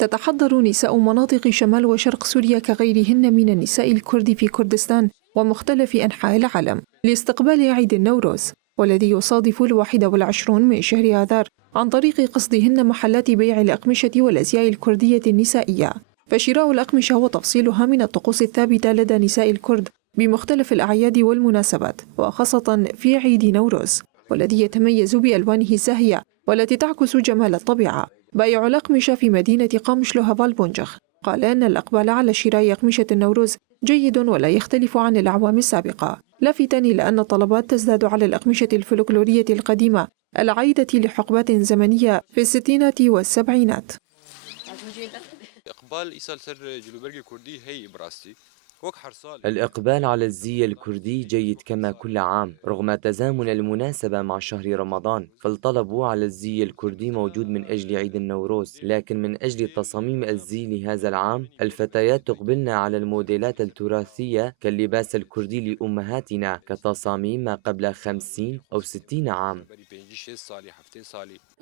تتحضر نساء مناطق شمال وشرق سوريا كغيرهن من النساء الكرد في كردستان ومختلف أنحاء العالم لاستقبال عيد النوروز، والذي يصادف 21 من شهر آذار، عن طريق قصدهن محلات بيع الأقمشة والأزياء الكردية النسائية. فشراء الأقمشة وتفصيلها من الطقوس الثابتة لدى نساء الكرد بمختلف الأعياد والمناسبات، وخاصة في عيد نوروز، والذي يتميز بألوانه الزاهية والتي تعكس جمال الطبيعة. بائع الأقمشة في مدينة قامشلو بالبونجخ قال أن الإقبال على شراء أقمشة النوروز جيد ولا يختلف عن الأعوام السابقة، لافتاً إلى أن الطلبات تزداد على الأقمشة الفلكلورية القديمة العائدة لحقبات زمنية في الستينات والسبعينات. الإقبال على الزي الكردي جيد كما كل عام، رغم تزامن المناسبة مع شهر رمضان، فالطلب على الزي الكردي موجود من أجل عيد النوروز، لكن من أجل تصاميم الزي لهذا العام الفتيات تقبلن على الموديلات التراثية كاللباس الكردي لأمهاتنا كتصاميم ما قبل 50 أو 60 عام.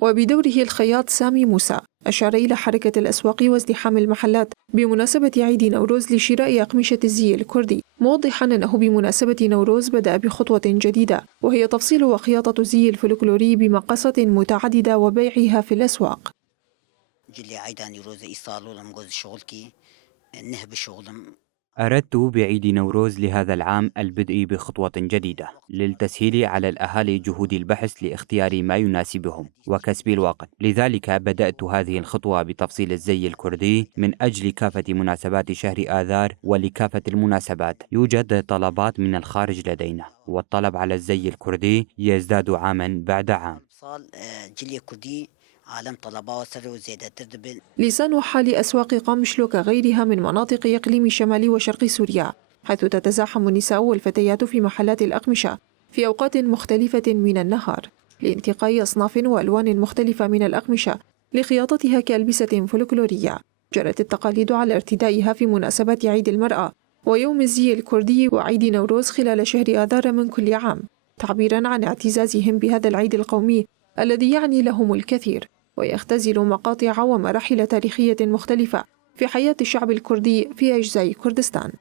وبدوره الخياط سامي موسى أشار إلى حركة الأسواق وازدحام المحلات بمناسبة عيد نوروز لشراء أقمشة الزي الكردي، موضحاً أنه بمناسبة نوروز بدأ بخطوة جديدة، وهي تفصيل وخياطة الزي الفلكلوري بمقاسات متعددة وبيعها في الأسواق. أردت بعيد نوروز لهذا العام البدء بخطوة جديدة للتسهيل على الأهالي جهود البحث لاختيار ما يناسبهم وكسب الوقت، لذلك بدأت هذه الخطوة بتفصيل الزي الكردي من أجل كافة مناسبات شهر آذار. ولكافة المناسبات يوجد طلبات من الخارج لدينا، والطلب على الزي الكردي يزداد عاما بعد عام. لسان حال أسواق قامشلو كغيرها من مناطق إقليم شمال وشرق سوريا، حيث تتزاحم النساء والفتيات في محلات الأقمشة في أوقات مختلفة من النهار لانتقاء أصناف وألوان مختلفة من الأقمشة لخياطتها كألبسة فلكلورية جرت التقاليد على ارتدائها في مناسبات عيد المرأة ويوم الزي الكردي وعيد نوروز خلال شهر آذار من كل عام، تعبيرا عن اعتزازهم بهذا العيد القومي الذي يعني لهم الكثير ويختزل مقاطع ومراحل تاريخية مختلفة في حياة الشعب الكردي في أجزاء كردستان.